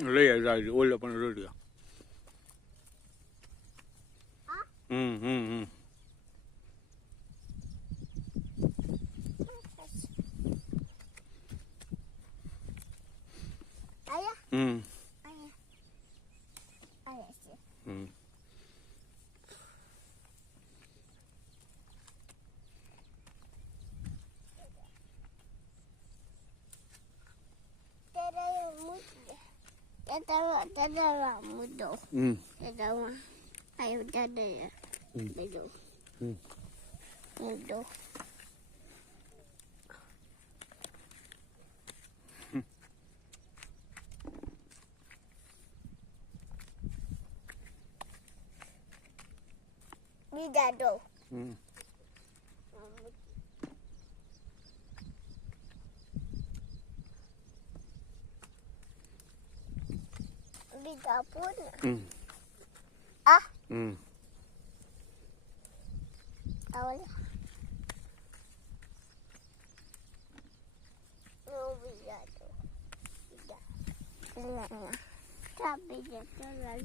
લઈ આવી ઓલે પણ રોડ્યો. હમ. Dadah mudo. Dadah. Ayo dadah ya. Mudo. Mudo. Bidado. Di dapur. Ah. Awalnya. Oh, bidado. Bidado. Tapi dia jalan.